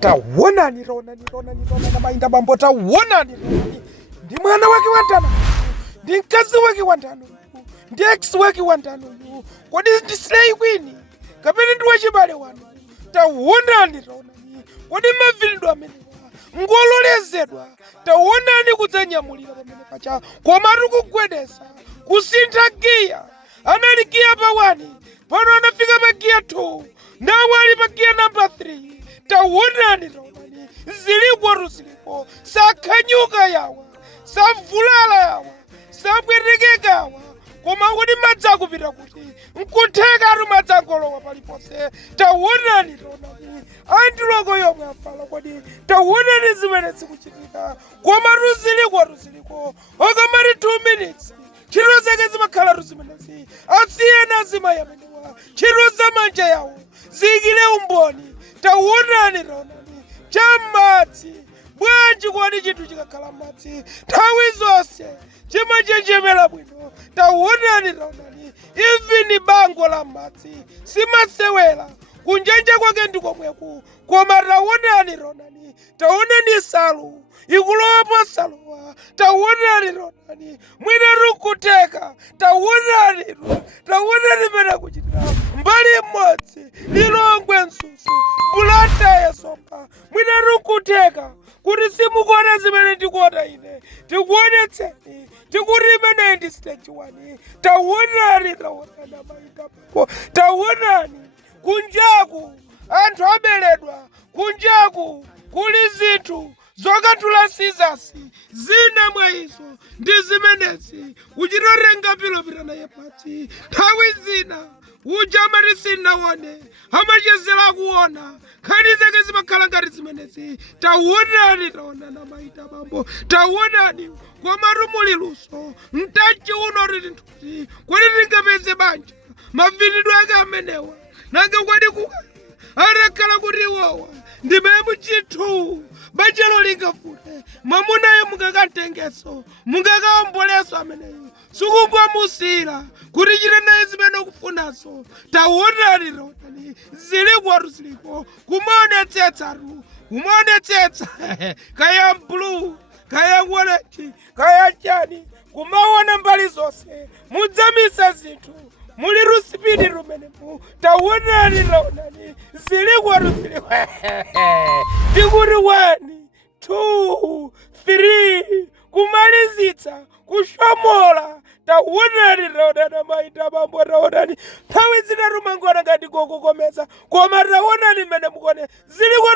Taonani na mainda bambo taonani. Ndi mwana wake wandano. Ndi mkazi wake wandano. Ndi ex wake wandano. Kodi ndi slay queen. Kapena ndi wachibale wanu. Taonani. Kodi mavinidwa amene ngololezedwa. Taonani kudzanyamulira pamene pacha. Komatu kugwedesa. Kusintha giya. Analikia pa 1. Pano anafika pa gear 2. Nawo ali pa gear number 3. Taonani. Ziliko sakhanyuka yawa. Savulala yawa. Sabwerekeka yawa. Koma kuti madza kupita kuti nkutheka atu madza ngolowa palipose. Taonani. Andiloko yomwe afala kodi. Taonani zimene zikuchitika. Koma ziliko. Okamari 2 minutes. Chiro zake zimakhala ruzimenezi. Asiyena zimayamenewa. Chiro za manja yawo. Zikile umboni. Taonani. Chamadzi. Bwanji kwani chinthu chikakhala madzi. Nthawi zonse. Chimachenjemera bwino. Taonani. Even bango la madzi. Simasewera. Kunjanja kwake ndikomweku. Koma taonani. Taonani salu. Ikulowa saluwa. Taonani. Mwina rukuteka. Taonani mena kuchitira. Mbali mmodzi. Lilongwe nsusu. Bulata yesoka. Mwina rukuteka. Kuti simukuona zimene ndikuona ine. Tikuonetseni. Tikuti imene ndi stage 1. Taonani maitapo. Taonani. Kunjaku. Anthu abeledwa. Kunjaku. Kuli zinthu. Zokatula sizasi. Zina mwa izo. Ndi zimenezi. Uchitorenga pilopita naye pati. Nthawi zina. Ujamari sinaone. Amachezera kuona. Khani zake zimakhala ngati zimenezi. Taonani na maita bambo. Taonani. Koma rumuli luso. Mtachi uno rintuti. Kwani tingapeze banja. Mavinidwe ake amenewa. Nange kwani kuka. Arakala kuti wowa. Ndimemu chithu. Bajelo lingafute. Mamunaye mungakatengeso. Mungakaomboleso ameneyo. Sukubwa musira. Kuti chire naye zimene kufunaso. Taonani. Ziliko. Kumaonetsetsa. Kaya blue. Kaya wallet. Kaya chani. Kumaona mbali zonse. Mudzamisa zinthu. Muli rusipidi rumenemu. Taonani. Ziliko. Tikuri 1, 2, 3. Kumalizitsa. Kushomola. Taonani na maita bambo. Taonani. Nthawi zina rumangona ngati kukomeza. Koma taonani mene mukone. Ziliko.